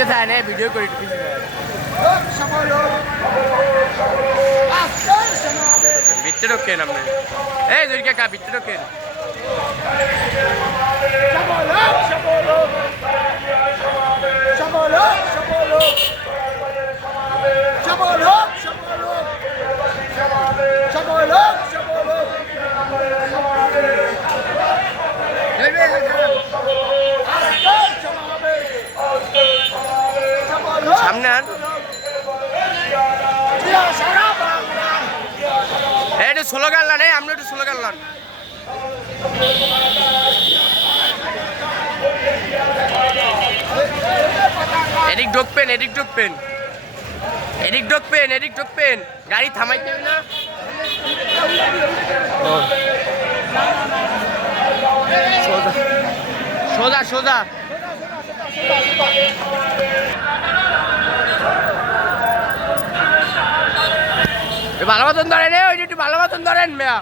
পিছে থাকে না ভিডিও করি একটু পিছে বিচ্ছে ঢোকেন আপনি এই দুই কাকা বিচ্ছে ঢোকেন সামনে আর একটু ষোলো গাল্লান আমরা একটু ষোলো গাল্লান এদিক ঢুকবেন এদিক ঢুকবেন এদিক ঢুকবেন এদিক ঢুকবেন গাড়ি থামাইতে হবে না সোজা সোজা ভালো মতন ধরেন ওই একটু ভালো মতন ধরেন মেয়া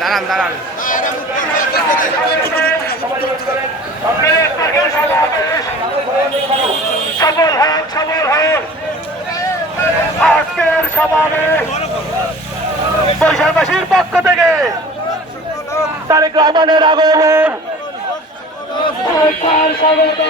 দাঁড়ান দাঁড়ান আজকের সমাবেশ বৈশাখবাসীর পক্ষ থেকে তারেক রহমানের আগমন স্বাগত